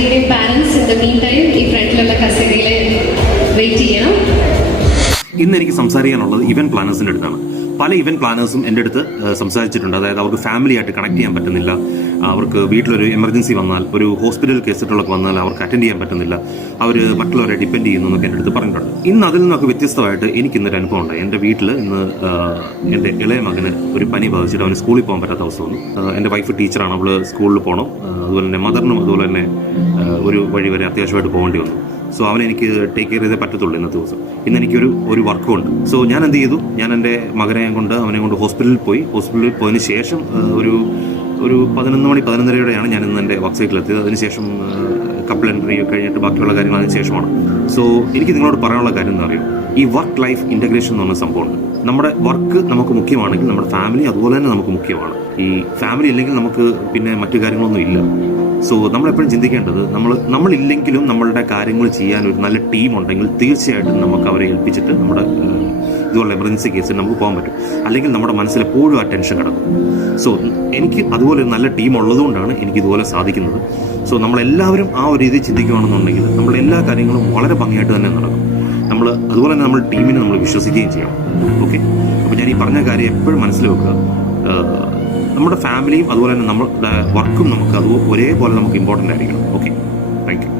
ആൻറ്റീൻ്റെയും parents in the mean time ഈ ഫ്രണ്ടിലുള്ള കസേരയിൽ വെയിറ്റ് ചെയ്യണം. ഇന്ന് എനിക്ക് സംസാരിക്കാനുള്ളത് ഇവന്റ് പ്ലാനേഴ്സിന്റെ അടുത്താണ്. പല ഇവന്റ് പ്ലാനേഴ്സും എൻ്റെ അടുത്ത് സംസാരിച്ചിട്ടുണ്ട്. അതായത് അവർക്ക് ഫാമിലി ആയിട്ട് കണക്ട് ചെയ്യാൻ പറ്റുന്നില്ല, അവർക്ക് വീട്ടിലൊരു എമർജൻസി വന്നാൽ, ഒരു ഹോസ്പിറ്റൽ കേസുകളൊക്കെ വന്നാൽ അവർക്ക് അറ്റൻഡ് ചെയ്യാൻ പറ്റുന്നില്ല, അവർ മറ്റുള്ളവരെ ഡിപ്പെൻഡ് ചെയ്യുന്നു എന്നൊക്കെ എൻ്റെ അടുത്ത് പറഞ്ഞിട്ടുണ്ട്. ഇന്ന് അതിൽ നിന്നൊക്കെ വ്യത്യസ്തമായിട്ട് എനിക്ക് ഇന്നൊരു അനുഭവം ഉണ്ടായി. എൻ്റെ വീട്ടിൽ ഇന്ന് എൻ്റെ ഇളയ മകന് ഒരു പനി ബാധിച്ചിട്ട് അവന് സ്കൂളിൽ പോകാൻ പറ്റാത്ത അവസ്ഥ വന്നു. എൻ്റെ വൈഫ് ടീച്ചറാണ്, അവൾ സ്കൂളിൽ പോകണം. അതുപോലെ തന്നെ മദറിനും അതുപോലെ തന്നെ ഒരു വഴി വരെ അത്യാവശ്യമായിട്ട് പോകേണ്ടി വന്നു. സോ അവനെ എനിക്ക് ടേക്ക് കെയർ ചെയ്തേ പറ്റത്തുള്ളൂ ഇന്നത്തെ ദിവസം. ഇന്ന് എനിക്കൊരു വർക്കും ഉണ്ട്. സോ ഞാൻ എന്ത് ചെയ്തു, ഞാൻ എൻ്റെ മകനെ കൊണ്ട് അവനെ കൊണ്ട് ഹോസ്പിറ്റലിൽ പോയതിന് ശേഷം ഒരു 11 മണി 11:30 ഞാൻ ഇന്ന് എൻ്റെ വർക്ക് സൈറ്റിലെത്തിയത്. അതിനുശേഷം കപ്പിൾ എൻട്രി കഴിഞ്ഞിട്ട് ബാക്കിയുള്ള കാര്യങ്ങൾ അതിന് ശേഷമാണ്. സോ എനിക്ക് നിങ്ങളോട് പറയാനുള്ള കാര്യം എന്ന് അറിയും, ഈ വർക്ക് ലൈഫ് ഇൻ്റഗ്രേഷൻ എന്ന് പറഞ്ഞ സംഭവമുണ്ട്. നമ്മുടെ വർക്ക് നമുക്ക് മുഖ്യമാണെങ്കിൽ നമ്മുടെ ഫാമിലി അതുപോലെ തന്നെ നമുക്ക് മുഖ്യമാണ്. ഈ ഫാമിലി ഇല്ലെങ്കിൽ നമുക്ക് പിന്നെ മറ്റു കാര്യങ്ങളൊന്നും ഇല്ല. സോ നമ്മളെപ്പോഴും ചിന്തിക്കേണ്ടത്, നമ്മളില്ലെങ്കിലും നമ്മളുടെ കാര്യങ്ങൾ ചെയ്യാൻ ഒരു നല്ല ടീം ഉണ്ടെങ്കിൽ തീർച്ചയായിട്ടും നമുക്ക് അവരെ ഏൽപ്പിച്ചിട്ട് നമ്മുടെ ഇതുപോലെ എമർജൻസി കേസിൽ നമുക്ക് പോകാൻ പറ്റും. അല്ലെങ്കിൽ നമ്മുടെ മനസ്സിൽ എപ്പോഴും ആ ടെൻഷൻ കിടക്കും. സോ എനിക്ക് അതുപോലെ ഒരു നല്ല ടീം ഉള്ളതുകൊണ്ടാണ് എനിക്ക് ഇതുപോലെ സാധിക്കുന്നത്. സോ നമ്മളെല്ലാവരും ആ ഒരു രീതി ചിന്തിക്കുകയാണെന്നുണ്ടെങ്കിൽ നമ്മുടെ എല്ലാ കാര്യങ്ങളും വളരെ ഭംഗിയായിട്ട് തന്നെ നടക്കും. അതുപോലെ തന്നെ നമ്മൾ ടീമിനെ നമ്മൾ വിശ്വസിക്കുകയും ചെയ്യണം. ഓക്കെ, അപ്പോൾ ഞാൻ ഈ പറഞ്ഞ കാര്യം എപ്പോഴും മനസ്സിൽ വെക്കുക. നമ്മുടെ ഫാമിലിയും അതുപോലെ തന്നെ നമ്മുടെ വർക്കും നമുക്ക് ഒരേപോലെ നമുക്ക് ഇമ്പോർട്ടൻ്റ് ആയിരിക്കണം. Okay, thank you.